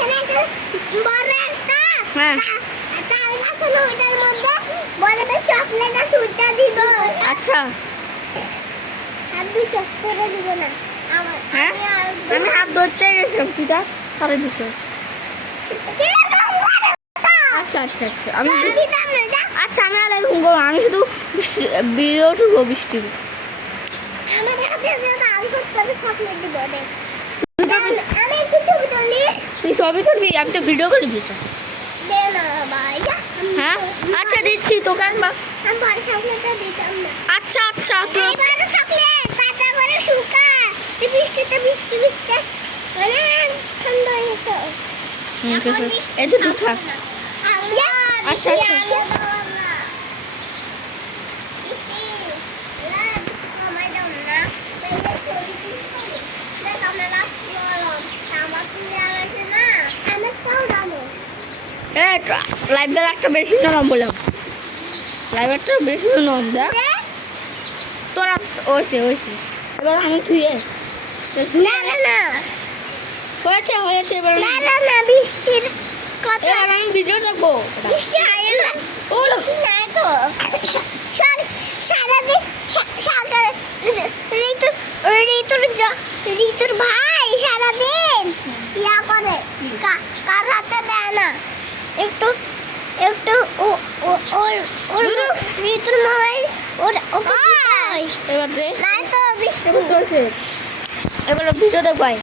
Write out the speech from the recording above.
এখানে একটা বড় একটা হ্যাঁ তাল গাছ হলো, ওইটার মধ্যে বড় একটা চকলেট আছে, ওইটা দিব। আচ্ছা হাত দুই চক করে দিব না আমার। হ্যাঁ আমি হাত ধরতে গেছিলাম, তুই তা পরে দিস। আচ্ছা আচ্ছা আচ্ছা আমি দিতাম না, যা। আচ্ছা আমি আর এরকম করবো, আমি শুধু ভিডিও তুলবো বৃষ্টি। আমার হাতে যে তাল সত্তরে চকলেট দিব, দেখ। তুই তো আমি একটু ছবি তুলি। তুই সবই তুলবি, আমি তো ভিডিও করে দিই তো। দে না ভাই, যা। হ্যাঁ আচ্ছা দিচ্ছি তোকে আনবা। আমি বড় চকলেটটা দিতাম না। আচ্ছা আচ্ছা তুই এই বড় চকলেট পাতা করে শুকা, এই বৃষ্টিতে ভিজতে ভিজতে মানে ঠান্ডা হয়ে গেছে। ঠিক আছে এই তো তুই থাক। আচ্ছা, আচ্ছা। লাইভের একটা বেশি নাম বললাম, লাইভেরটা বেশি নাম দেখ তোরা। ওইসে ওইসে এবার আমি ধুয়ে হয়েছে হয়েছে এবার বৃষ্টির কত এবার আমি ভিডিও দেখবো। বৃষ্টি হয় না, ওলো কি না তো সারাদিন সকালে ঋতুর ভাই সারাদিন ইয়া করে, কার হাতে দেয় না একটু একটু ওর ঋতুর মোবাইল ওকে দিতে হয়। এবার দে নাই তো বৃষ্টি এবার ভিডিও দেখবাই।